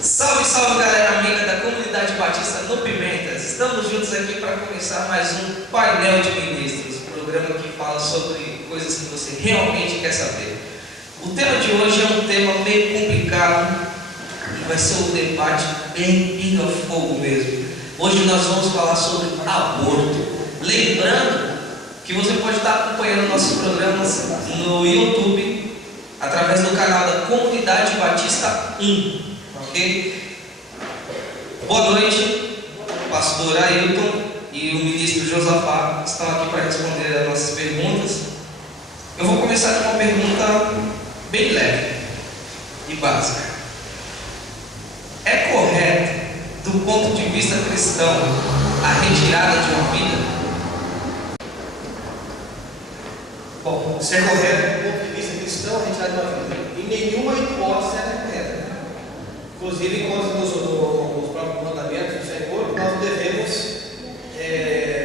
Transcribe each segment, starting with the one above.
Salve, salve, galera amiga da Comunidade Batista no Pimentas. Estamos juntos aqui para começar mais um painel de ministros, programa que fala sobre coisas que você realmente quer saber. O tema de hoje é um tema meio complicado e vai ser um debate bem pinga-fogo mesmo. Hoje nós vamos falar sobre aborto. Lembrando que você pode estar acompanhando nossos programas no YouTube através do canal da Comunidade Batista 1. Ok? Boa noite, o pastor Ailton e o ministro Josafá estão aqui para responder as nossas perguntas. Eu vou começar com uma pergunta bem leve e básica. É correto, do ponto de vista cristão, a retirada de uma vida? Bom, se é correto, do ponto de vista cristão, a retirada de uma vida, em nenhuma hipótese é correta. Inclusive, quando nos próprios mandamentos do Senhor, nós não devemos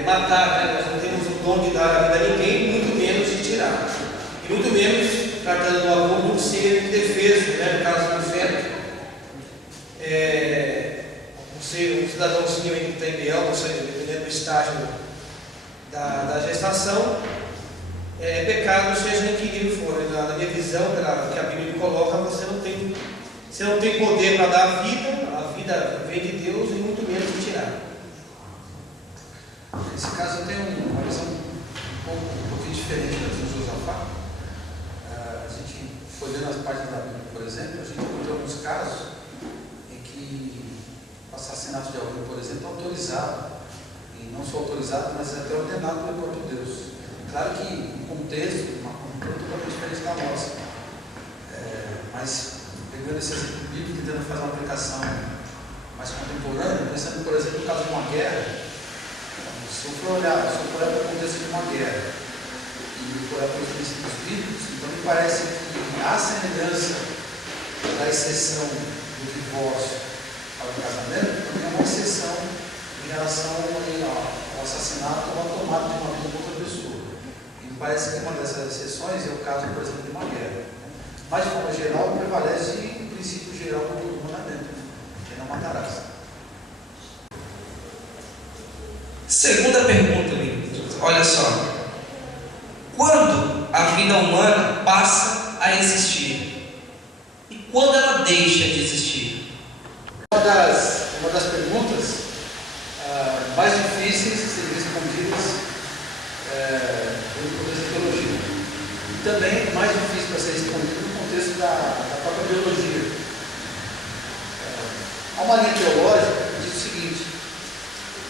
matar, né? Nós não temos o dom de dar a vida a ninguém, muito menos de tirar. E muito menos tratando do aborto de ser indefeso, né? No caso do feto. Um cidadãozinho que está embrião, ou seja, dependendo do estágio da gestação, é pecado, seja em que nível for. Na minha visão, que a Bíblia coloca, você não tem poder para dar a vida vem de Deus e muito menos de tirar. Nesse caso eu tenho uma visão um pouquinho diferente da do Josafá. A gente foi lendo as páginas da Bíblia, por exemplo, a gente encontrou alguns casos em que o assassinato de alguém, por exemplo, é autorizado, e não só autorizado, mas até ordenado pelo próprio Deus. Claro que o contexto, uma cultura totalmente diferente da nossa, mas pegando esse exemplo bíblico, tentando fazer uma aplicação mais contemporânea, pensando, por exemplo, no caso de uma guerra. Se eu for olhar para o contexto de uma guerra e for olhar para os princípios bíblicos, então me parece que a semelhança da exceção do divórcio para o casamento também é uma exceção em relação ao assassinato ou ao tomado de uma vida por outra pessoa. E me parece que uma dessas exceções é o caso, por exemplo, de uma guerra. Mas, de forma geral, prevalece o princípio geral do mandamento, que não matarás. Segunda pergunta, ministro. Olha só. Quando a vida humana passa a existir? E quando ela deixa de existir? Uma das perguntas mais difíceis de ser respondidas no contexto da teologia. E também mais difícil para ser respondida no contexto da própria biologia. Há uma linha teológica que diz o seguinte,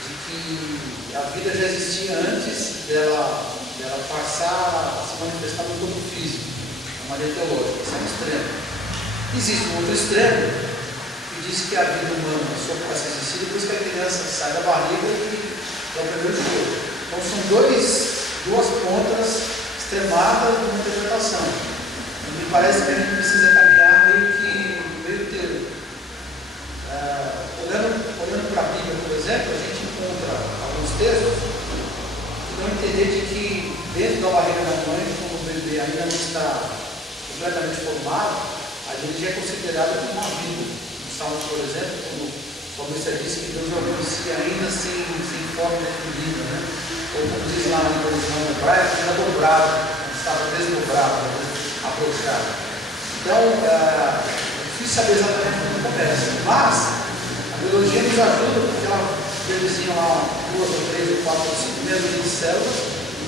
de que a vida já existia antes dela passar a se manifestar no corpo físico. É uma linha teológica, esse é um extremo. Existe um outro extremo que diz que a vida humana só passa a existir depois que a criança sai da barriga e é o primeiro jogo. Então são duas pontas extremadas de uma interpretação. E me parece que a gente precisa caminhar meio termo. Olhando para a Bíblia, por exemplo, a gente encontra alguns textos que dão a entender de que dentro da barriga da mãe, quando o bebê ainda não está completamente formado, a gente já é considerado como uma vida. No Salmo, por exemplo, quando o salmista diz que Deus o conhecia ainda sem forma definida, né? Ou como diz lá na versão hebraica, era dobrado, estava desdobrado, afrouxado. Então, é difícil saber exatamente como começa, mas a biologia nos ajuda, porque ela desenha lá 2 ou 3 ou 4 ou 5 meses de células,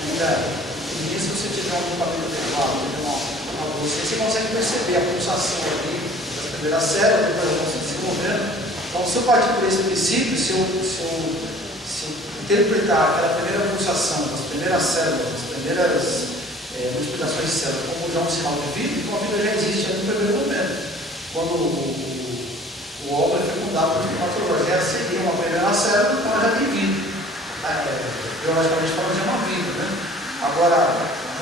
e se você tiver um equipamento adequado, uma bolsa, você consegue perceber a pulsação ali das primeiras células, depois elas vão se desenvolvendo. Então, se eu partir por esse princípio, se eu interpretar aquela primeira pulsação das primeiras células, das primeiras multiplicações de células como já um sinal de vida, então a vida já existe ali no primeiro momento. Quando o óvulo é fecundado por 24 horas, já seria uma primeira célula, então ela já tem vida. Biologicamente falando, já é uma vida, né? Agora,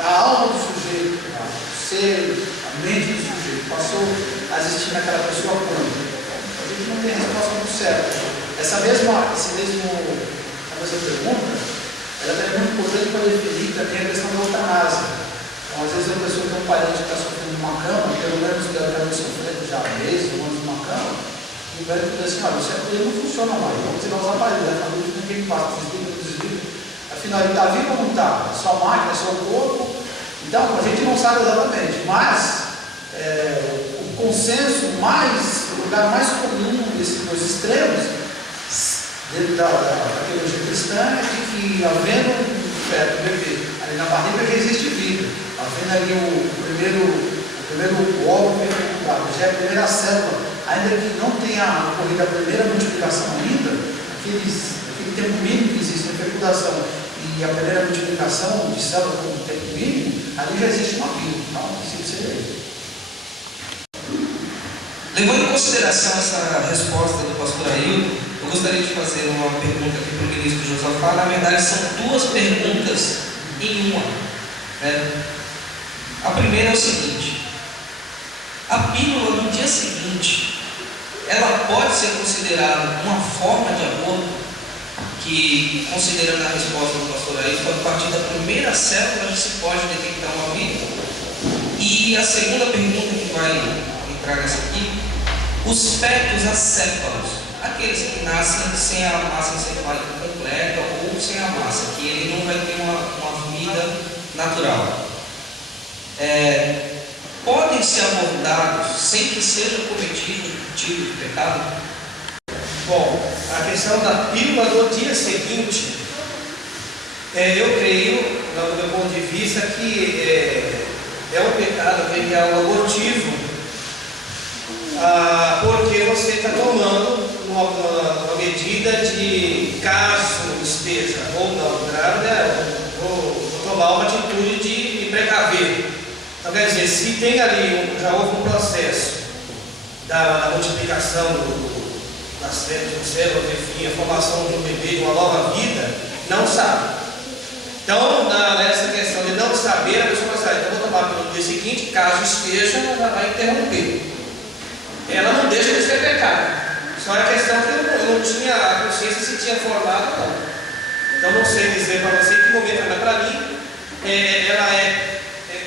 a alma do sujeito, o ser, a mente do sujeito, passou a existir naquela pessoa quando? A gente não tem a resposta muito certa. Essa mesma pergunta, ela é muito importante para definir também a questão da eutanásia. Então, às vezes a pessoa tem um parente que está sofrendo numa cama, pelo menos teoricamente sofrendo já há meses, ou anos numa cama, E o médico diz assim, olha, o cérebro dele não funciona mais, vamos tirar os aparelhos, né? Quando ele tem que passar, desliga. Afinal, ele está vivo ou não está? É só máquina, é só o corpo. Então, a gente não sabe exatamente, mas o consenso o lugar mais comum desses dois extremos, dentro da teologia cristã, é de que, havendo um feto, um bebê, ali na barriga já existe vida, havendo ali o primeiro óvulo fecundado, já é a primeira célula, ainda que não tenha ocorrido a primeira multiplicação ainda, aquele tempo mínimo que existe na fecundação e a primeira multiplicação de células com o tempo mínimo, ali já existe uma vida. Então, o princípio seria isso. Levando em consideração essa resposta do pastor Ailton, eu gostaria de fazer uma pergunta aqui para o ministro Josafá. Na verdade, são duas perguntas em uma. Né? A primeira é o seguinte: a pílula no dia seguinte, ela pode ser considerada uma forma de aborto? Que, considerando a resposta do pastor Ailton, a partir da primeira célula já se pode detectar uma vida. E a segunda pergunta que vai entrar nessa aqui: os fetos acéfalos, aqueles que nascem sem a massa encefálica completa ou sem a massa, que ele não vai ter uma vida natural, podem ser abordados sem que seja cometido um tipo de pecado? Bom, a questão da pílula do dia seguinte, eu creio, do meu ponto de vista, que é um pecado, que é algo abortivo, porque você está tomando uma medida de, caso esteja ou não grávida, vou tomar uma atitude de me precaver. Então, quer dizer, se tem ali, já houve um processo da multiplicação das células, enfim, a formação de um bebê, de uma nova vida, não sabe. Então, nessa questão de não saber, a pessoa vai saber, então vou tomar pelo dia seguinte, caso esteja, ela vai interromper. Ela não deixa de ser pecado. Só é a questão que eu não tinha a consciência se tinha formado ou não. Então, não sei dizer para você em que momento, mas para mim,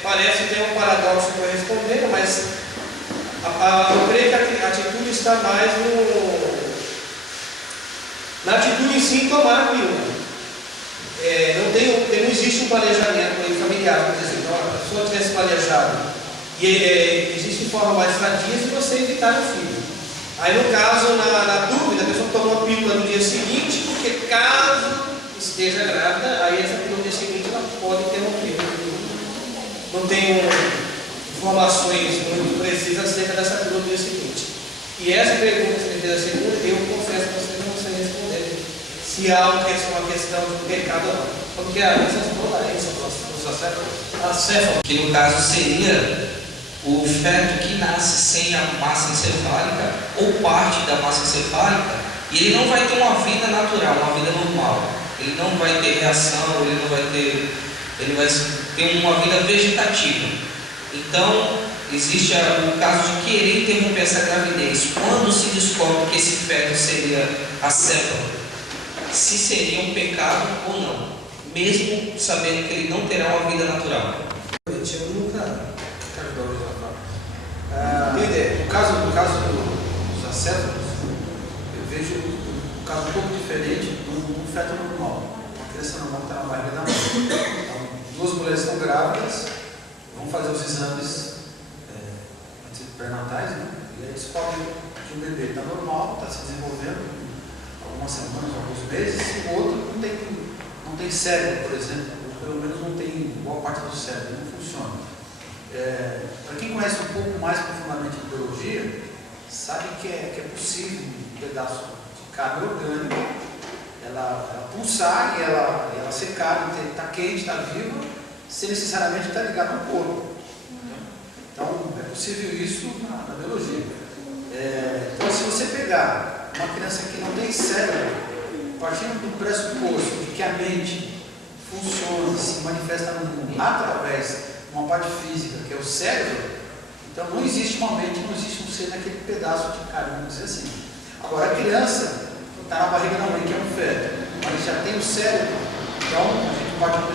parece ter um paradoxo para responder, mas eu creio que a atitude está mais na atitude em si, tomar a pílula. Não existe um planejamento familiar, por exemplo, se a pessoa tivesse planejado e existem formas mais sadias de você evitar o filho. Aí, no caso, na dúvida, a pessoa tomou a pílula no dia seguinte, porque caso esteja grávida, aí essa pílula no dia seguinte ela pode interromper. Não tenho informações muito precisas acerca dessa pílula no dia seguinte. E essa pergunta que você me fez a segunda, eu confesso que você não sei responder se há uma questão de pecado ou não. Porque a essas tolerâncias dos acéfalos, que no caso seria o feto que nasce sem a massa encefálica ou parte da massa encefálica, e ele não vai ter uma vida natural, uma vida normal. Ele não vai ter reação, ele vai ter uma vida vegetativa. Então, existe o caso de querer interromper essa gravidez. Quando se descobre que esse feto seria acéfalo, se seria um pecado ou não, mesmo sabendo que ele não terá uma vida natural. Eu nunca no caso dos acéfalos, eu vejo um caso um pouco diferente do feto normal. Uma criança normal que está na barriga da mãe. Então, duas mulheres estão grávidas, vão fazer os exames pré-natais, né? E aí descobrem que o bebê está normal, está se desenvolvendo algumas semanas, alguns meses, e o outro não tem cérebro, por exemplo, ou pelo menos não tem boa parte do cérebro, não funciona. Para quem conhece um pouco mais profundamente de biologia, sabe que é possível um pedaço de carne orgânica ela pulsar e ela secar, está quente, está viva, sem necessariamente estar ligado ao corpo. Então, é possível isso na biologia. Então, se você pegar uma criança que não tem cérebro, partindo do pressuposto de que a mente funciona, se manifesta no mundo através de uma parte física, que é o cérebro, então não existe uma mente, não existe um ser naquele pedaço de carne, vamos dizer assim. Agora, a criança está na barriga da mãe, que é um feto, mas já tem o cérebro, então a gente parte do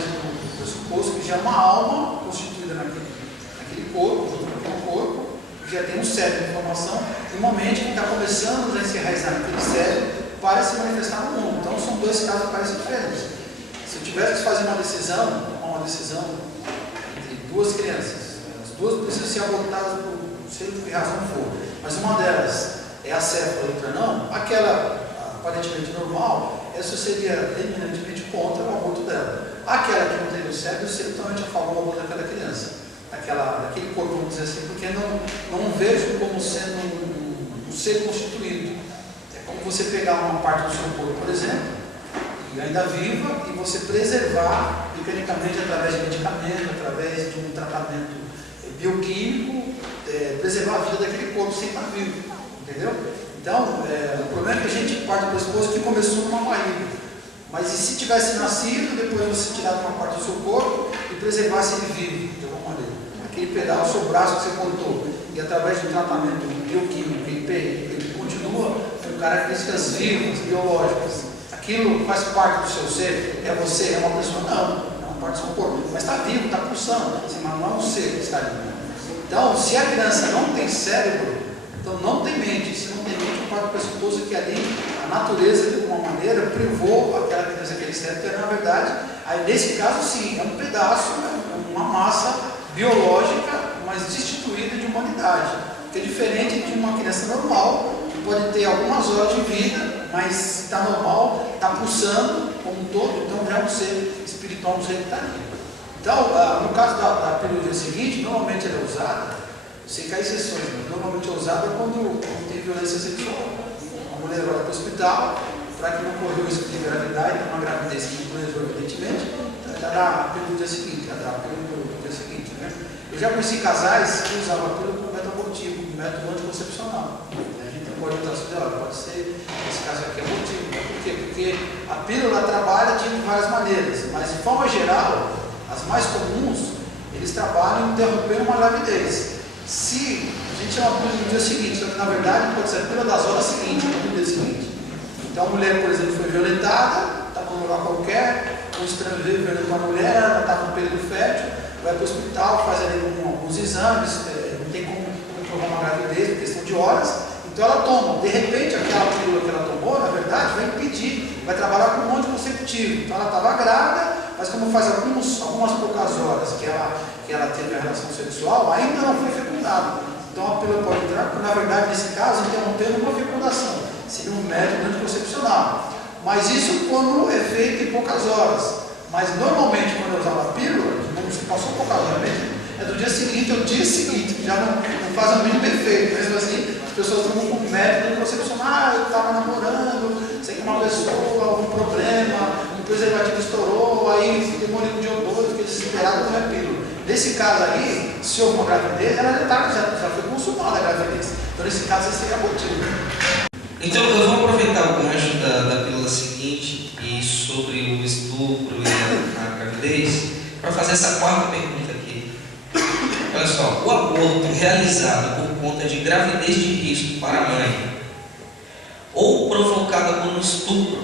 pressuposto que já é uma alma constituída naquele corpo, junto com o corpo, já tem um cérebro de formação, e uma mente que está começando a se enraizar naquele cérebro para se manifestar no mundo. Então são dois casos parecem diferentes. Se eu tivesse que fazer uma decisão entre duas crianças, as duas precisam ser abortadas por seja por que razão for, mas uma delas é acéfala e outra não, aquela aparentemente normal, essa seria eminentemente contra o aborto dela. Aquela que não tem o cérebro seria totalmente a favor do aborto daquela criança. Daquele corpo, vamos dizer assim, porque não vejo como sendo um ser constituído. É como você pegar uma parte do seu corpo, por exemplo, e ainda viva, e você preservar mecanicamente através de medicamento, através de um tratamento bioquímico, preservar a vida daquele corpo sem estar vivo, entendeu? Então, o problema é que a gente parte do pressuposto que começou numa barriga, mas e se tivesse nascido, depois você tirar uma parte do seu corpo e preservasse ele vivo, de alguma maneira? Aquele pedaço, o seu braço que você cortou, e através de um tratamento bioquímico, ele continua com características vivas, biológicas. Aquilo faz parte do seu ser? É você? É uma pessoa? Não, é uma parte do seu corpo, mas está vivo, está pulsando, assim, mas não é um ser que está ali. Então, se a criança não tem cérebro, então não tem mente. Se não tem mente, parte do pressuposto que ali a natureza, de alguma maneira, privou aquela criança, aquele cérebro, que na verdade, aí nesse caso sim, é um pedaço, uma massa biológica, mas destituída de humanidade, que é diferente de uma criança normal, que pode ter algumas horas de vida, mas está normal, está pulsando como um todo, então já é um ser espiritual, um ser que está ali. Então, no caso da pílula seguinte, normalmente ela é usada, sei que há exceções, mas normalmente é usada quando tem violência sexual. A mulher vai para o hospital, para que não corra o risco de gravidade, uma gravidez que não planejou, evidentemente, ela dá a pílula seguinte, ela dá a pílula do dia seguinte. Né? Eu já conheci casais que usavam a pílula como método abortivo, como método anticoncepcional. A gente tem uma orientação de, olha, pode ser, esse caso aqui é abortivo. Por quê? Porque a pílula trabalha de várias maneiras, mas de forma geral, as mais comuns, eles trabalham interrompendo uma gravidez. Se a gente chama a pílula no dia seguinte, só que na verdade pode ser a pílula das horas seguintes, não no dia seguinte. Então a mulher, por exemplo, foi violentada, estava num lugar qualquer, um estrangeiro violentou uma mulher, ela estava no período fértil, vai para o hospital, faz ali alguns exames, não tem como provar uma gravidez, questão de horas, então ela toma. De repente, aquela pílula que ela tomou, na verdade, vai impedir, vai trabalhar com um monte de conceptivo. Então ela estava grávida, mas como faz algumas poucas horas que ela teve a relação sexual, ainda não foi fecundada. Então a pílula pode entrar, porque na verdade, nesse caso, interrompendo uma fecundação. Seria um método anticoncepcional. Mas isso quando é feito em poucas horas. Mas normalmente, quando eu usava a pílula, como se passou poucas horas mesmo, é do dia seguinte ao dia seguinte, que já não faz o mínimo efeito. Mesmo assim, as pessoas tomam como método anticoncepcional, eu estava namorando, sei que uma pessoa, algum problema, o preservativo estourou, aí demorou um dia ou dois, porque desesperado não é pílula. Nesse caso aí, se houve uma gravidez, ela já foi consumada a gravidez. Então, nesse caso, esse seria abortivo. Então, eu vou aproveitar o gancho da pílula seguinte e sobre o estupro e a gravidez para fazer essa quarta pergunta aqui. Olha só, o aborto realizado por conta de gravidez de risco para a mãe ou provocada por um estupro,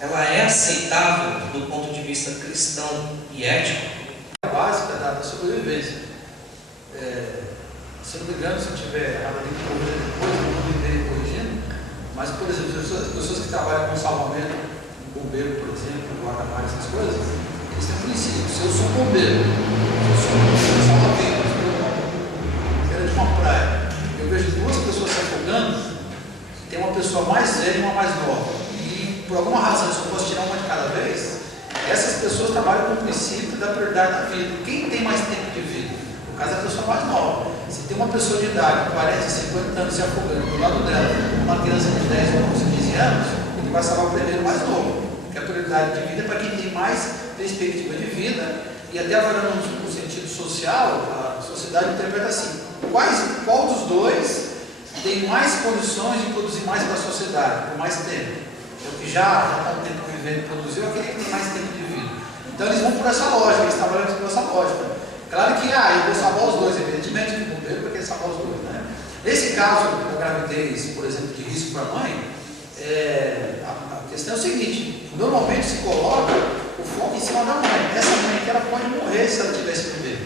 ela é aceitável do ponto de vista cristão e ético? A básica da sobrevivência. Se não me engano, se eu tiver errado ali, depois eu vou me corrigindo, mas, por exemplo, as pessoas que trabalham com salvamento, um bombeiro, por exemplo, guarda-mar, essas coisas, eles têm um princípio. Se eu sou um bombeiro, se eu sou salva-vidas, beira de uma praia, eu vejo duas pessoas se afogando, tem uma pessoa mais velha e uma mais nova, e por alguma razão, se eu posso tirar uma de cada vez, essas pessoas trabalham com o princípio da prioridade da vida. Quem tem mais tempo de vida? No caso, é a pessoa mais nova. Se tem uma pessoa de idade, 40, 50 anos se afogando do lado dela, uma criança de 10, 11, 15 anos, ele vai salvar o primeiro mais novo. Porque a prioridade de vida é para quem tem mais perspectiva de vida, e até agora no sentido social, a sociedade interpreta assim: qual dos dois tem mais condições de produzir mais para a sociedade, por mais tempo? O que já está um tempo vivendo e produziu, aquele que tem mais tempo de vida. Então eles vão por essa lógica, eles trabalham por essa lógica. Claro que, eu vou salvar os dois, evidentemente, que o bombeiro vai querer salvar os dois, né? Nesse caso da gravidez, por exemplo, de risco para a mãe, a questão é o seguinte: normalmente se coloca o foco em cima da mãe. Essa mãe que ela pode morrer se ela tivesse bebê.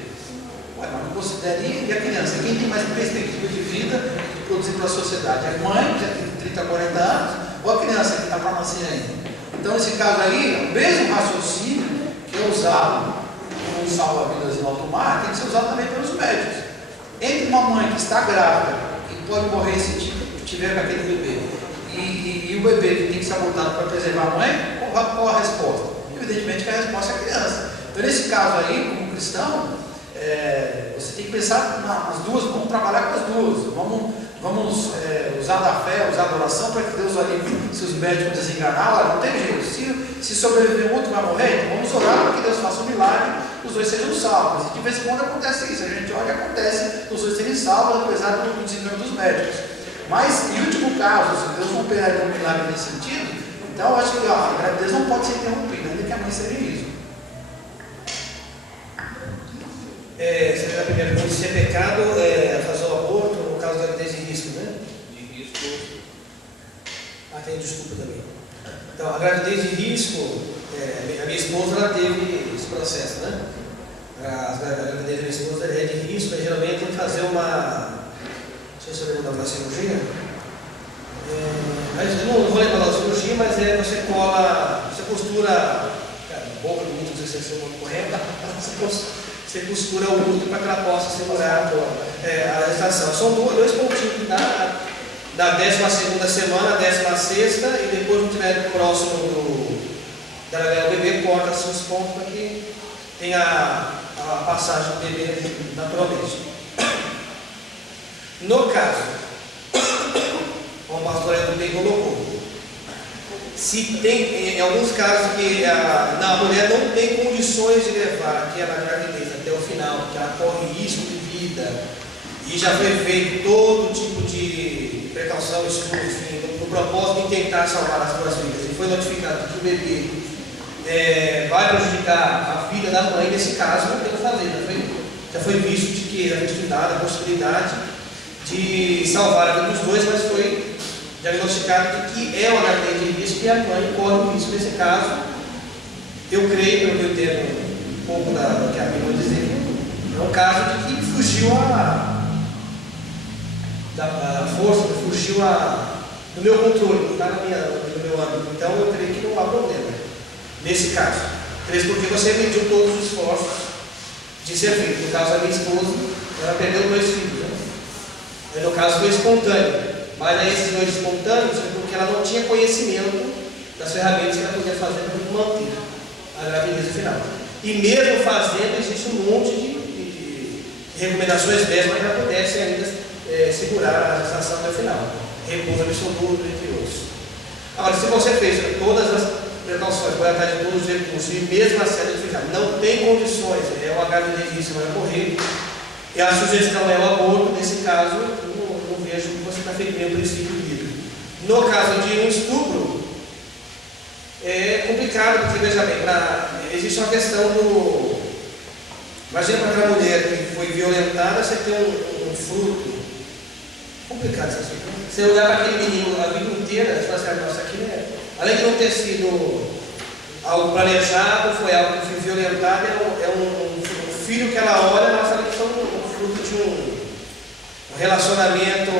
Ué, mas não considera e a criança? Quem tem mais perspectiva de vida de produzir para a sociedade? A mãe, que já tem 30, 40 anos, ou a criança que está para nascer ainda? Então, nesse caso aí, o mesmo raciocínio que é usado como um salva-vidas em alto mar, tem que ser usado também pelos médicos. Entre uma mãe que está grávida e pode morrer se tiver com aquele bebê, e o bebê que tem que ser abortado para preservar a mãe, qual a resposta? Evidentemente que a resposta é a criança. Então, nesse caso aí, como cristão, você tem que pensar nas duas, vamos trabalhar com as duas, vamos usar da fé, usar da oração para que Deus oriente se os médicos desenganar. Olha, não tem jeito, se sobreviver um outro vai morrer, então vamos orar para que Deus faça um milagre, os dois sejam salvos. E de vez em quando acontece isso, a gente olha e acontece os dois serem salvos, apesar do desempenho dos médicos. Mas, em último caso, se Deus não operar um milagre nesse sentido, então eu acho que a gravidez não pode ser interrompida, ainda que a mãe seja isso. Seria a primeira pergunta, se é pecado fazer o aborto no caso da gravidez de risco, né? De risco. Tem desculpa também. Então, a gravidez de risco, a minha esposa ela teve esse processo, né? A gravidez da minha esposa é de risco, geralmente tem que fazer uma, não sei se eu lembro da cirurgia, mas eu não vou lembrar da cirurgia, mas você cola, você costura, boca do útero, não sei se é o nome correto, você costura o útero para que ela possa segurar a gestação. São dois pontinhos da 12ª semana, a 16ª, e depois não tiver próximo da o bebê, corta-se os pontos para que tenha a passagem do bebê naturalmente. No caso, como o pastor Edson bem colocou, se tem, em alguns casos, que a mulher não tem condições de levar aquela gravidez até o final, porque ela corre risco de vida, e já foi feito todo tipo de precaução, estudo, enfim, no propósito de tentar salvar as duas vidas, e foi notificado que o bebê vai prejudicar a vida da mãe, nesse caso não tem o que fazer, já foi visto de que era estudada a possibilidade de salvar a vida dos dois, mas foi diagnosticado de que é uma gravidez de risco e a mãe corre o risco. Nesse caso, eu creio, pelo que eu tenho um pouco do que a Bíblia vai dizer, é um caso de que fugiu da força, fugiu do meu controle, não está no meu âmbito. Então eu creio que não há problema nesse caso. Porque você mediu todos os esforços de ser feito. No caso da minha esposa, ela perdeu 2 filhos, né? No caso foi espontâneo. Mas aí esses 2 espontâneos foi porque ela não tinha conhecimento das ferramentas que ela podia fazer para manter a gravidez final. E mesmo fazendo, existe um monte de recomendações médicas para que ela pudesse ainda segurar a gestação até o final. Repouso absoluto, entre outros. Agora, se você fez todas as precauções, vai atrás de todos os recursos, e mesmo assim não tem condições, uma gravidez que vai ocorrer, e a sugestão é o aborto, nesse caso, não vejo que você está ferindo o princípio bíblico. No caso de um estupro, é complicado, porque veja bem, existe uma questão do. Imagina para aquela mulher que foi violentada, você tem um fruto. Complicado isso assim. Você olhar para aquele menino a vida inteira, você fala assim, nossa, aqui além de não ter sido algo planejado, foi algo que foi violentado, é um filho que ela olha, ela sabe que são um fruto de um relacionamento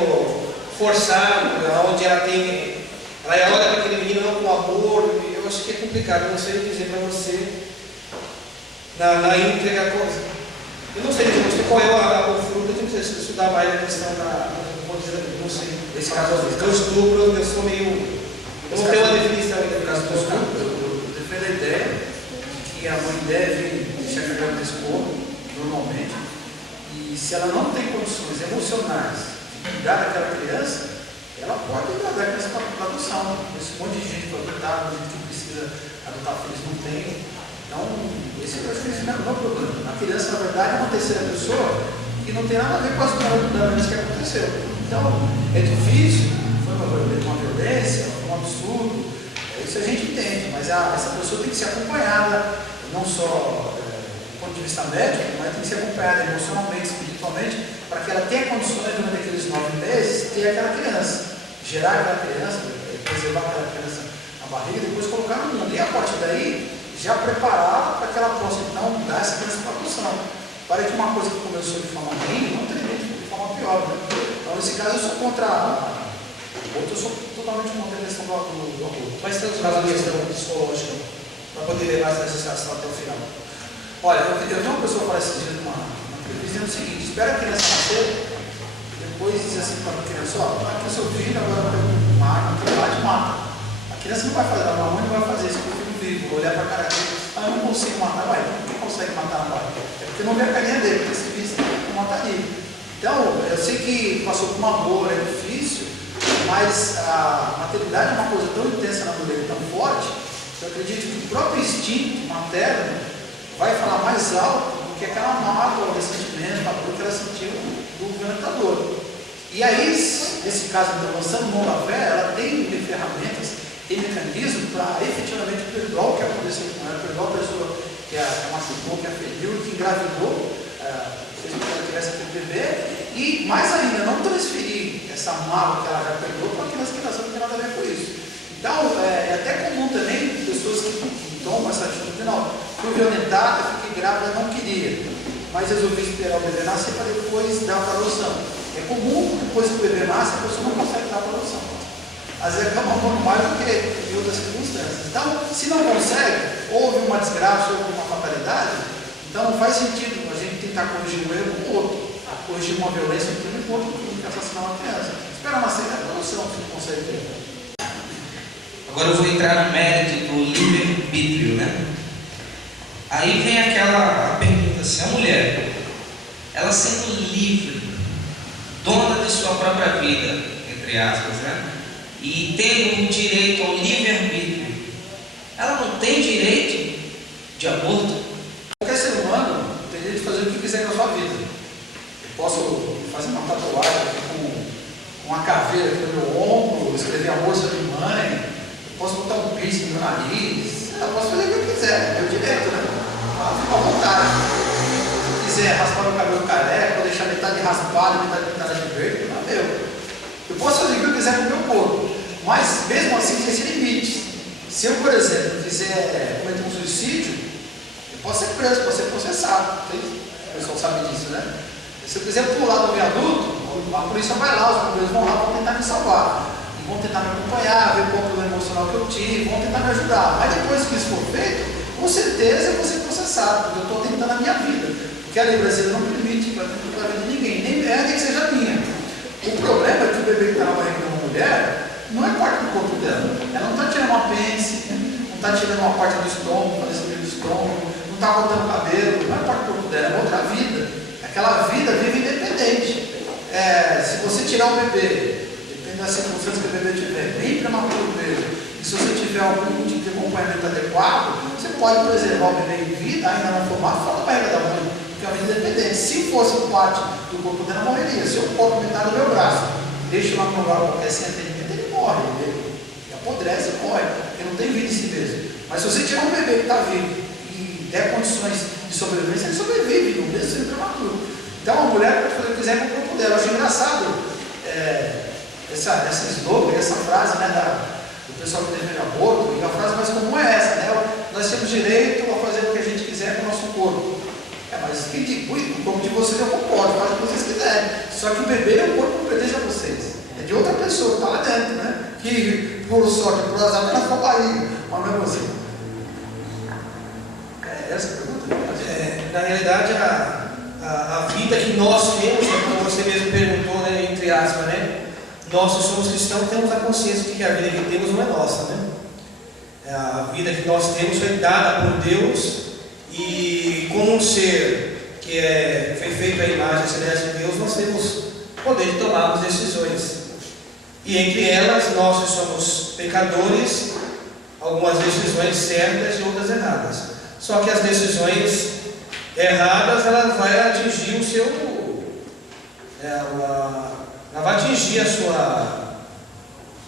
forçado, onde ela olha para aquele menino não com amor. Eu acho que é complicado, eu não sei dizer para você na íntegra coisa. Eu não sei dizer qual é o fruto, eu tenho que estudar mais a questão não sei, nesse caso eu estupro, eu sou meio. Eu não tenho uma definição ainda do caso do estupro. Eu defendo a ideia de que a mãe deve deixar a gravidez expor, normalmente, e se ela não tem condições emocionais de cuidar daquela criança, ela pode dar a criança para adoção. Esse monte de gente para adotar, gente que precisa adotar filhos não tem. Então, esse eu acho que não é o problema. A criança, na verdade, é uma terceira pessoa que não tem nada a ver com as violências que aconteceu. Então, é difícil, foi uma violência, foi um absurdo, isso a gente entende, mas essa pessoa tem que ser acompanhada, não só do ponto de vista médico, mas tem que ser acompanhada emocionalmente, espiritualmente, para que ela tenha condições durante aqueles 9 meses de ter aquela criança, gerar aquela criança, preservar aquela criança na barriga e depois colocar no mundo. E a partir daí, já prepará-la para que ela possa então dar essa criança para adoção. Para que uma coisa que começou de forma ruim não termine de forma pior, né? Então, nesse caso, eu sou contra. Eu sou totalmente contra a questão do aborto. Mas temos mais uma questão psicológica para poder levar essa legislação até o final. Olha, eu vi uma pessoa falar esses dias numa entrevista dizendo o seguinte: espera a criança nascer, depois diz assim para a criança: ó, aqui é o seu filho, agora tem uma arma, que vai te mata. A criança não vai fazer, a mãe não vai fazer isso com o filho vivo, olhar para a cara dele: ah, eu não consigo matar, vai, não consegue matar, vai. É porque não vê a carinha dele, porque se visse, não mataria. Então, eu sei que passou por uma dor, é difícil, mas a maternidade é uma coisa tão intensa na mulher, tão forte, que eu acredito que o próprio instinto materno vai falar mais alto do que aquela mágoa, o ressentimento, a dor que ela sentiu do violentador. E aí, nesse caso, então, lançando mão da fé, ela tem ferramentas, tem mecanismos para efetivamente perdoar o que aconteceu com ela, perdoar a pessoa que a machucou, que a feriu, que engravidou, fez com que ela tivesse aquele bebê, e mais ainda, não transferir essa mágoa que ela já perdoou para criança que nasceu, não tem nada a ver com isso. Então, é até comum também pessoas que tomam essa atitude: não, fui violentada, fiquei grávida, não queria, mas resolvi esperar o bebê nascer para depois dar para adoção. É comum, depois que o bebê nasce, a pessoa não consegue dar para adoção. Às vezes acaba amando mais do que em outras circunstâncias. Então, se não consegue, houve uma desgraça, houve uma fatalidade, então não faz sentido a gente tentar corrigir um erro com o outro, corrigir uma violência com o outro, que assassinar uma criança. Espera nascer a adoção, se não consegue ter. Agora eu vou entrar no mérito do livre-arbítrio, né? Aí vem aquela pergunta assim: a mulher, ela sendo livre, dona de sua própria vida, entre aspas, né? E tendo o direito ao livre-arbítrio, ela não tem direito de aborto? Qualquer ser humano tem direito de fazer o que quiser com a sua vida. Eu posso fazer uma tatuagem aqui com uma caveira aqui no meu ombro, escrever amor sobre mãe, eu posso botar um piercing no meu nariz, eu posso fazer o que eu quiser, é meu direito, né? Fica à vontade. Se eu quiser raspar meu cabelo careca, ou deixar metade raspado e metade pintada de verde, não é meu. Eu posso fazer o que eu quiser com o meu corpo, mas mesmo assim existem limites. Se eu, por exemplo, quiser cometer um suicídio, eu posso ser preso, posso ser processado. O pessoal sabe disso, né? Se eu quiser pular do viaduto, a polícia vai lá, os bombeiros vão lá, vão tentar me salvar. E vão tentar me acompanhar, ver o problema emocional que eu tive, vão tentar me ajudar. Mas depois que isso for feito, com certeza eu vou ser processado, porque eu estou tentando a minha vida. Porque a lei brasileira não permite para a vida de ninguém, nem que seja minha. O problema é que o bebê que está na barriga de uma mulher não é parte do corpo dela. Ela não está tirando um apêndice, não está tirando uma parte do estômago, falecimento do estômago, não está cortando o cabelo, não é parte do corpo dela, é outra vida. Aquela vida vive independente. Se você tirar o bebê, depende das circunstâncias que o bebê tiver, bem prematuro mesmo, e se você tiver algum tipo de acompanhamento adequado, você pode preservar o bebê em vida, ainda não formado, fora da barriga da mãe, porque é uma vida independente. Se fosse parte do corpo dela, morreria. Se eu corto metade do meu braço, deixo lá no lugar qualquer sem atendimento, ele morre, ele apodrece e morre, porque não tem vida em si mesmo. Mas se você tirar um bebê que está vivo e der condições de sobrevivência, ele sobrevive, não mesmo sendo prematuro. Então a mulher pode fazer o que quiser com o corpo dela. Eu acho engraçado essa slogan, essa frase, né, do pessoal que defende aborto, e a frase mais comum é essa, né? Nós temos direito a fazer o que a gente quiser com o nosso corpo. Mas o corpo de vocês eu concordo, faz o que vocês quiserem. Só que o bebê é o corpo que pertence a vocês. É de outra pessoa que está lá dentro, né? Que por sorte, por azar, está na barriga. Mas não é você. Essa a pergunta? Na realidade, a vida que nós temos, como você mesmo perguntou, né, entre aspas, né? Nós que somos cristãos temos a consciência de que a vida que temos não é nossa, né? A vida que nós temos foi dada por Deus, e como um ser que foi feito à imagem e semelhança de Deus, nós temos poder de tomar decisões. E entre elas, nós que somos pecadores, algumas decisões certas e outras erradas. Só que as decisões erradas, elas vão atingir o seu... ela vai atingir a sua...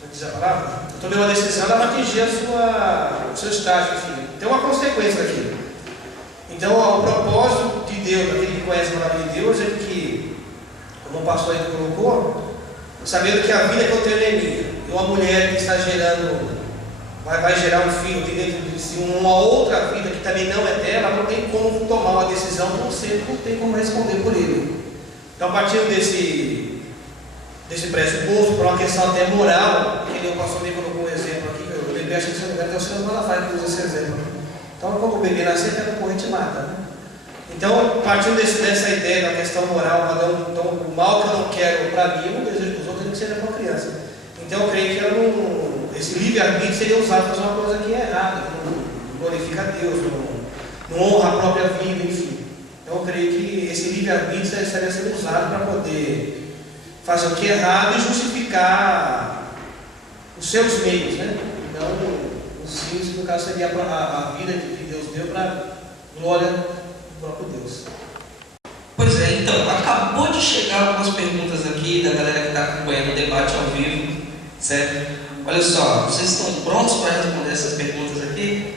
Como diz a palavra? Eu tomei uma decisão, ela vai atingir o seu estágio, enfim. Tem uma consequência daquilo. Então, o propósito de Deus, aquele que conhece a palavra de Deus, é que, como o pastor aí colocou, sabendo que a vida que eu tenho é minha, e uma mulher que está gerando vai gerar um filho, tem dentro de si uma outra vida que também não é dela, não tem como tomar uma decisão, você não tem como responder por ele. Então, a partir desse pressuposto, por uma questão até moral, que nem o pastor me colocou um exemplo aqui, o bebê, acho que se não me engano, é o Senhor Malafaia que usa esse exemplo. Então, quando o bebê nascer, pega a corrente e mata, né? Então, partindo dessa ideia da questão moral, então, o mal que eu não quero para mim, eu não desejo para os outros, tem que ser para a criança. Então, eu creio que esse livre-arbítrio seria usado para fazer uma coisa que é errada, que não glorifica a Deus, não honra a própria vida, enfim. Então, eu creio que esse livre-arbítrio estaria sendo usado para poder fazer o que é errado e justificar os seus meios, né? Então, os filhos, no caso, seria a vida que Deus deu para glória do próprio Deus. Pois é, então, acabou de chegar algumas perguntas aqui da galera que está acompanhando o debate ao vivo, certo? Olha só, vocês estão prontos para responder essas perguntas aqui?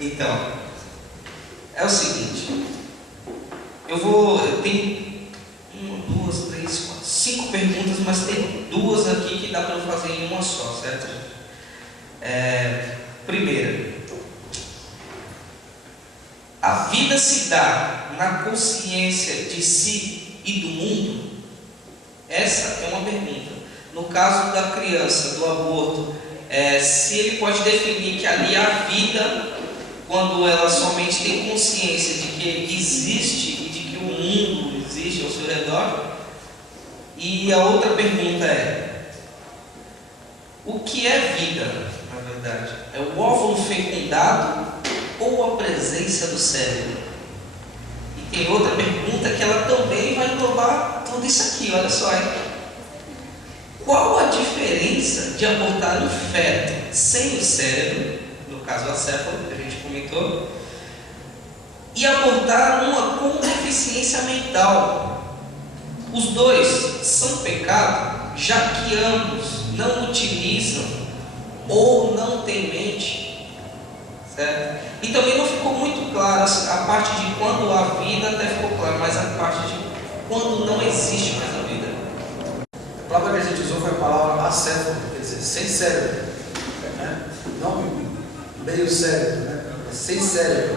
Então, é o seguinte, eu tenho 1, 2, 3, 4, 5 perguntas, mas tem 2 aqui que dá para fazer em uma só, certo? Primeira, a vida se dá na consciência de si e do mundo? Essa é uma pergunta. No caso da criança, do aborto, se ele pode definir que ali há vida quando ela somente tem consciência de que existe e de que o mundo existe ao seu redor. E a outra pergunta é: o que é vida, na verdade? É o óvulo fecundado ou a presença do cérebro? E tem outra pergunta que ela também vai englobar tudo isso aqui, olha só, hein? Qual a diferença de abortar um feto sem o cérebro, no caso a céfalo, que a gente comentou, e abortar uma com deficiência mental? Os dois são pecado, já que ambos não utilizam ou não têm mente, certo? E também não ficou muito claro a parte de quando há vida, até ficou claro, mas a parte de quando não existe mais a vida. A palavra que a gente usou foi a palavra acéfalo, quer dizer, sem cérebro, né? Não meio cérebro, né? Sem cérebro.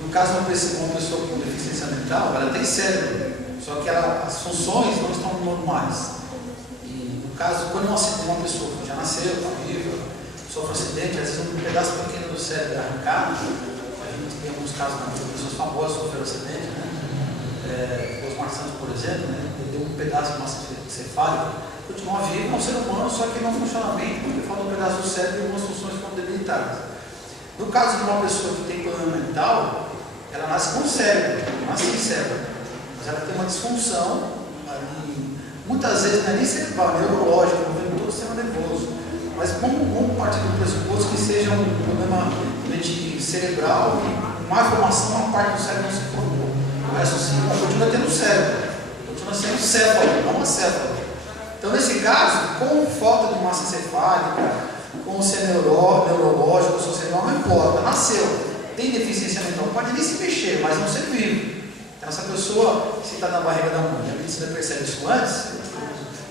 No caso de uma pessoa com deficiência mental, ela tem cérebro, só que as funções não estão normais. E no caso, quando uma pessoa que já nasceu, está viva, sofre um acidente, às vezes um pedaço pequeno do cérebro é arrancado. A gente tem alguns casos de pessoas famosas que sofreram acidente, né? Osmar Santos, por exemplo, né? Ele deu um pedaço de massa cefálica, continua vivo, é um ser humano, só que não funciona bem, porque falta um pedaço do cérebro e algumas funções foram debilitadas. No caso de uma pessoa que tem problema mental, ela nasce com cérebro, nasce sem cérebro, mas ela tem uma disfunção, muitas vezes não é nem cerebral, é neurológico, envolvendo todo o sistema nervoso. Mas vamos partir do pressuposto que seja um problema cerebral e má formação, uma parte do cérebro não se formou. O resto sim, continua tendo cérebro, continua sendo céfalo, não acéfalo. Então, nesse caso, com falta de massa cefálica, com ser neurológico, seu cerebral, não importa, nasceu, tem deficiência mental, pode nem se mexer, mas não ser vivo. Então, essa pessoa, se está na barriga da mãe, a medicina percebe isso antes,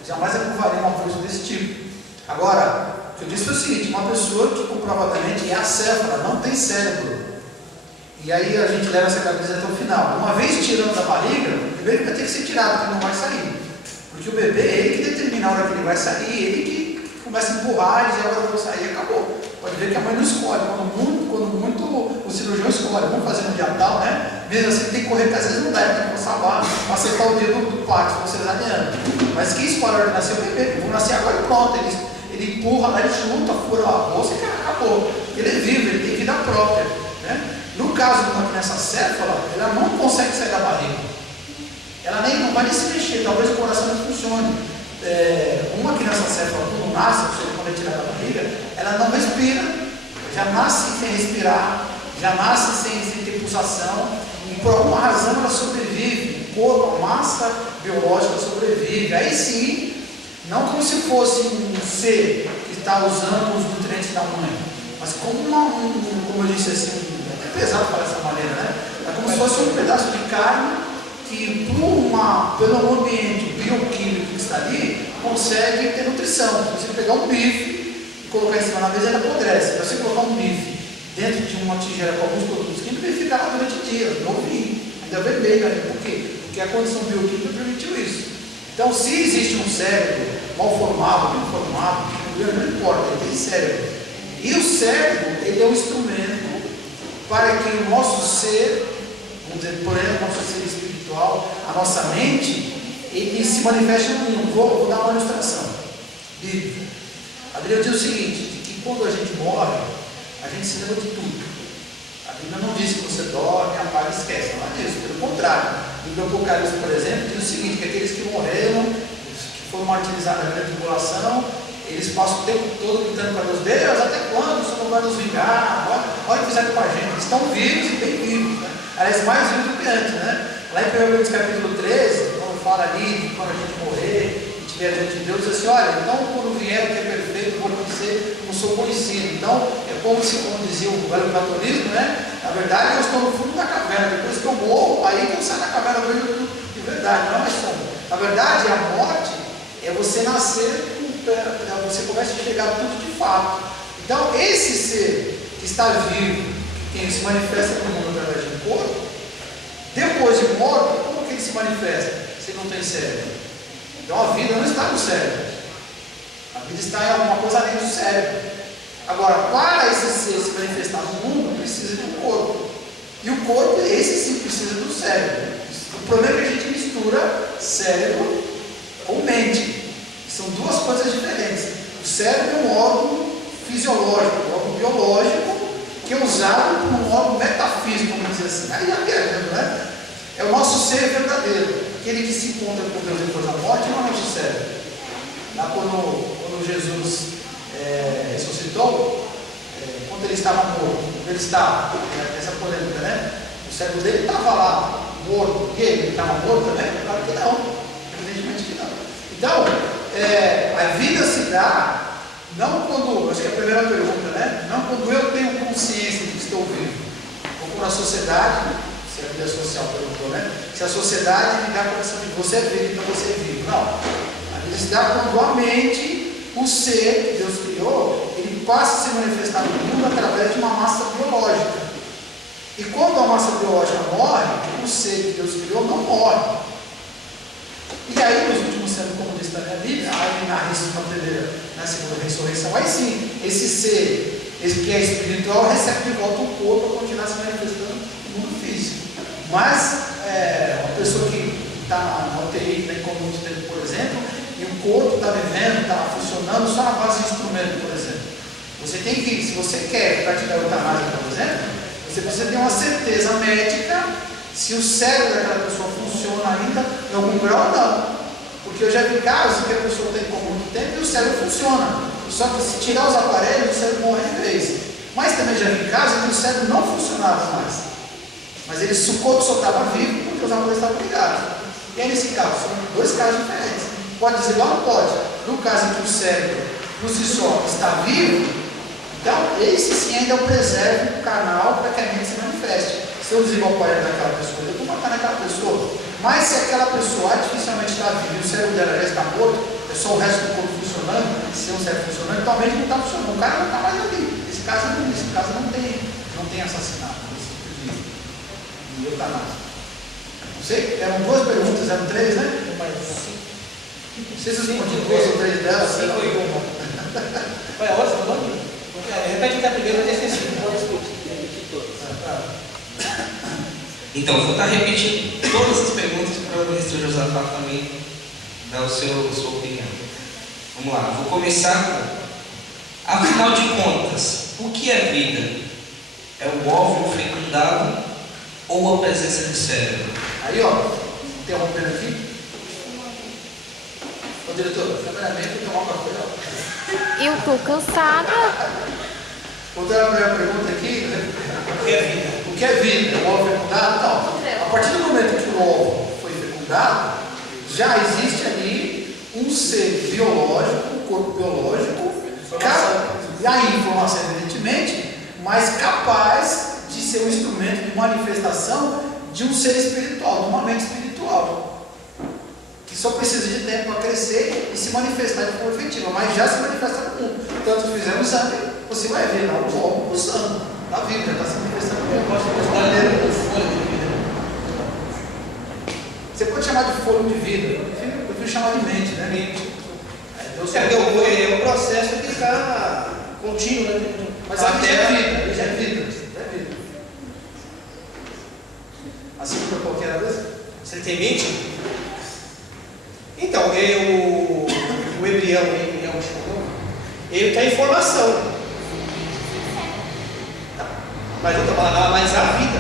jamais aprovaria uma coisa desse tipo. Agora, o que eu disse foi o seguinte: uma pessoa que comprovadamente é acéfala, não tem cérebro. E aí a gente leva essa cabeça até o final. Uma vez tirando da barriga, o bebê vai ter que ser tirado, porque não vai sair. Porque o bebê é ele que determina a hora que ele vai sair, ele que começa a empurrar e diz: agora eu vou sair, acabou. Pode ver que a mãe não escolhe, quando muito o cirurgião escolhe, vamos fazer no dia tal, né? Mesmo assim tem que correr, porque às vezes não dá, tem que passar a barra, acertar o dedo do parto, se você cesariana. Mas quem escolhe a hora de nascer é o bebê, vou nascer agora e pronto. Ele empurra, ele chuta, fura a bolsa e acabou. Ele é vivo, ele tem vida própria, né? No caso de uma criança acéfala, ela não consegue sair da barriga. Ela não vai nem se mexer, talvez o coração não funcione. Uma criança acéfala, quando nasce, quando é tirada da barriga, ela não respira, já nasce sem respirar, já nasce sem ter pulsação, e por alguma razão ela sobrevive, o corpo, a massa biológica sobrevive. Aí sim, não como se fosse um ser que está usando os nutrientes da mãe, mas como como eu disse assim, é pesado falar dessa maneira, né? É como se fosse um pedaço de carne que pelo ambiente bioquímico que está ali, consegue ter nutrição. Se você pegar um bife e colocar em cima da mesa, ele apodrece. Se você colocar um bife dentro de uma tigela com alguns produtos químicos, ele fica lá durante dias, novinho, ainda vermelho ainda. Por quê? Porque a condição bioquímica permitiu isso. Então, se existe um cérebro mal formado, bem formado, não importa, ele tem cérebro. E o cérebro, ele é um instrumento para que o nosso ser, vamos dizer, por exemplo, o nosso ser espiritual, a nossa mente, ele se manifeste no mundo. Vou dar uma ilustração bíblica. A Bíblia diz o seguinte, que quando a gente morre, a gente se lembra de tudo. A Bíblia não diz que você dorme, apaga e esquece, não é isso, pelo contrário. O livro do Apocalipse, por exemplo, diz o seguinte, que aqueles que morreram, que foram martirizados na grande tribulação, eles passam o tempo todo gritando para Deus, Deus, até quando o Senhor não vai nos vingar? Olha o que fizeram com a gente. Eles estão vivos e bem vivos, né? Aliás, mais vivos do que antes, né? Lá em 1 Coríntios capítulo 13, quando fala ali de quando a gente morrer e tiver diante de Deus, diz assim, olha, então quando vier o que é perfeito, vou dizer, não sou conhecido. Então, é como dizia o velho platonismo, né? Na verdade, eu estou no fundo da caverna, depois que eu morro, aí que eu saio da caverna, eu vejo tudo de verdade, não é mais sombra. Na verdade, a morte é você nascer, você começa a enxergar tudo de fato. Então, esse ser que está vivo, que se manifesta no mundo através de um corpo, depois de morto, como que ele se manifesta? Se ele não tem cérebro. Então, a vida não está no cérebro. A vida está em alguma coisa além do cérebro. Agora, para esse ser se manifestar no mundo, precisa de um corpo. E o corpo, esse sim, precisa do cérebro. O problema é que a gente mistura cérebro com mente. São duas coisas diferentes. O cérebro é um órgão fisiológico, um órgão biológico, que é usado como um órgão metafísico, vamos dizer assim. Aí já viajando, né? É o nosso ser verdadeiro. Aquele que se encontra com Deus depois da morte não é o nosso cérebro. Lá quando Jesus ressuscitou, quando ele estava morto, ele estava, essa polêmica, né? O cérebro dele estava lá, morto. E ele estava morto também? Claro que não. Evidentemente que não. Então, a vida se dá, não quando, acho que é a primeira pergunta, né? Não quando eu tenho consciência de que estou vivo, ou quando a sociedade, se a vida social perguntou, né? Se a sociedade me dá a condição de você é vivo, então você é vivo. Não. A vida se dá quando a mente, o ser que Deus criou, ele passa a se manifestar no mundo através de uma massa biológica. E quando a massa biológica morre, o ser que Deus criou não morre. E aí, nos últimos séculos, como diz também a Bíblia, aí na segunda ressurreição, aí sim, esse ser, esse que é espiritual, recebe de volta o corpo para continuar se manifestando no mundo físico. Mas, uma pessoa que está na UTI, tem como muito tempo, por exemplo, e o corpo está vivendo, está funcionando só na base de instrumento, por exemplo. Você tem que, se você quer praticar eutanásia, por exemplo, você precisa ter uma certeza médica se o cérebro daquela pessoa funciona ainda em algum grau ou não. Porque eu já vi casos que a pessoa tem por muito tempo e o cérebro funciona. Só que se tirar os aparelhos, o cérebro morre de vez. Mas também já vi casos que o cérebro não funcionava mais. Mas ele o corpo só estava vivo porque os aparelhos estavam ligados. E aí nesse caso, são dois casos diferentes. Pode dizer, não pode. No caso em que o cérebro, por si só, está vivo, então esse sim ainda eu preservo o canal para que a mente se manifeste. Se eu desligar o aparelho daquela pessoa, eu vou matar naquela pessoa. Mas se aquela pessoa artificialmente está viva e o cérebro dela já está morto, é só o resto do corpo funcionando, se o cérebro funcionando, então a mente não está funcionando. O cara não está mais ali. Esse caso não tem assassinato, esse tipo de eutanásia. Não sei, eram duas perguntas, eram três, né? Não sei se eu respondi duas ou três delas. Sim, foi uma. Foi a outra, não? Repete até a primeira, eu esqueci. Pode repetir todas. Então, vou estar repetindo todas as perguntas para o ministro Josafá também dar a sua opinião. Vamos lá, vou começar com: afinal de contas, o que é vida? É o óvulo fecundado ou a presença do cérebro? Aí, ó, interrompendo aqui. Ô diretor, primeiramente eu tomar uma coisa. Eu tô cansada. Voltando à primeira pergunta aqui, O que é vida? o que é vida? O óvulo fecundado? Não. A partir do momento que o óvulo foi fecundado, já existe ali um ser biológico, um corpo biológico, e aí informação evidentemente, mas capaz de ser um instrumento de manifestação de um ser espiritual, de uma mente espiritual. Que só precisa de tempo para crescer e se manifestar de forma efetiva, mas já se manifesta no mundo. Tanto fizemos o exame, você vai ver lá o óvulo pulsando, na vida, já está se manifestando no mundo. Você pode chamar de fôlego de vida, eu prefiro chamar de mente, né? Mente. É o processo que está contínuo, né? Mas a vida é vida, é vida. Assim como qualquer vez? Você tem mente? Então, o embrião, ele está em formação. Mas a vida.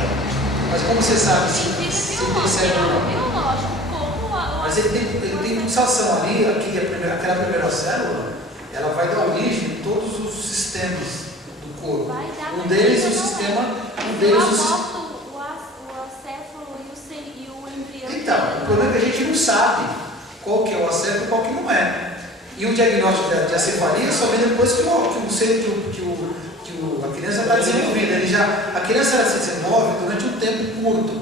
Mas como você sabe se tem cérebro ou não? Biológico, como Mas ele tem pulsação ali, aquela primeira célula, ela vai dar origem a todos os sistemas do corpo. Um deles o sistema. o acéfalo e o embrião. Então, o problema é que a gente não sabe qual que é o acéfalo e qual que não é. E o diagnóstico de acefalia só vem depois que a criança está desenvolvida. A criança ela se desenvolve durante um tempo curto.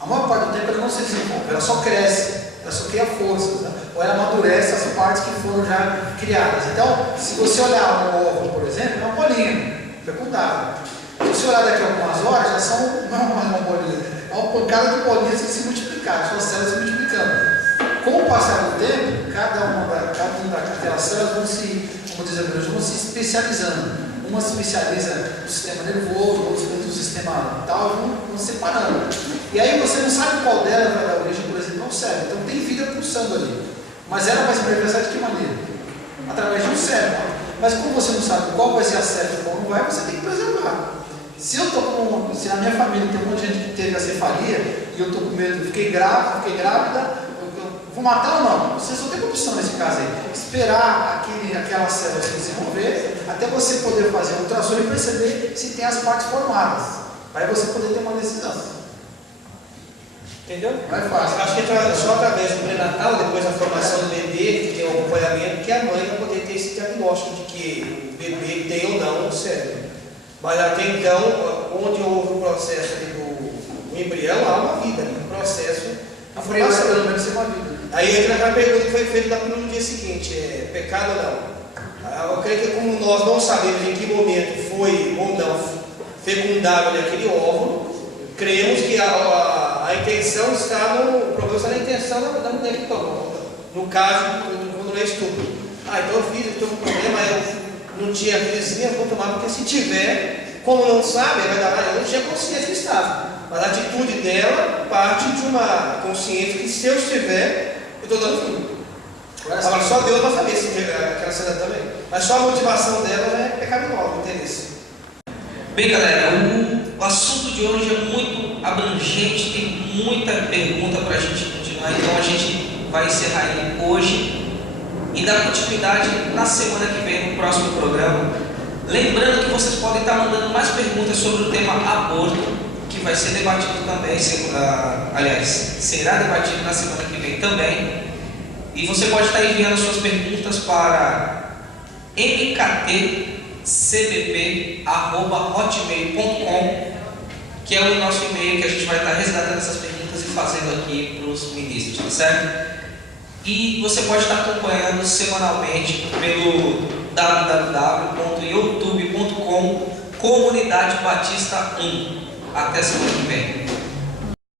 A maior parte do tempo ela não se desenvolve, ela só cresce, ela só cria forças, né? Ou ela amadurece as partes que foram já criadas. Então, se você olhar um óvulo, por exemplo, é uma bolinha fecundada. Se você olhar daqui a algumas horas, já são não é mais uma bolinha, é uma pancada de bolinhas que se multiplicaram, suas células se multiplicando. Com o passar do tempo, cada uma daquelas células vão se, como diz a Bíblia, vão se especializando. Uma se especializa no sistema nervoso, outra no sistema tal, vão separando. E aí você não sabe qual delas vai dar origem, por exemplo, ao cérebro. Então tem vida pulsando ali. Mas ela vai se manifestar de que maneira? Através de um cérebro. Mas como você não sabe qual vai ser a célula e qual não vai, você tem que preservar. Se na minha família tem um monte de gente que teve acefalia e eu estou com medo, fiquei grávida, vou matar ou não? Você só tem uma opção nesse caso aí. Esperar aquela célula se desenvolver até você poder fazer um ultrassom e perceber se tem as partes formadas. Aí você poder ter uma decisão. Entendeu? Não é fácil. Acho que só através do pré-natal, depois da formação do bebê, que tem o acompanhamento, que a mãe vai poder ter esse diagnóstico de que o bebê tem ou não o cérebro. Mas até então, onde houve o processo do embrião, há uma vida, um processo de formação. Pelo menos uma vida. Aí entra aquela pergunta que foi feita no dia seguinte, pecado ou não? Eu creio que como nós não sabemos em que momento foi ou não fecundado aquele óvulo, creemos que a intenção está o problema está na intenção da mulher que tomou. No caso, quando é estupro. Então eu estou com problema, eu não tinha vizinha, vou tomar, porque se tiver, como não sabe, vai dar, eu não tinha consciência que estava. Mas a atitude dela parte de uma consciência que se eu estiver, eu estou dando fim. Agora só Deus vai saber se aquela cena também. Mas só a motivação dela é pecaminosa, o interesse. Bem, galera, o assunto de hoje é muito abrangente, tem muita pergunta para a gente continuar, então a gente vai encerrar ele hoje e dar continuidade na semana que vem, no próximo programa. Lembrando que vocês podem estar mandando mais perguntas sobre o tema aborto, que vai ser debatido também, aliás, será debatido na semana que vem também. E você pode estar enviando suas perguntas para mktcbp@hotmail.com, que é o nosso e-mail que a gente vai estar resgatando essas perguntas e fazendo aqui para os ministros, tá certo? E você pode estar acompanhando semanalmente pelo www.youtube.com Comunidade Batista 1. Até semana que vem.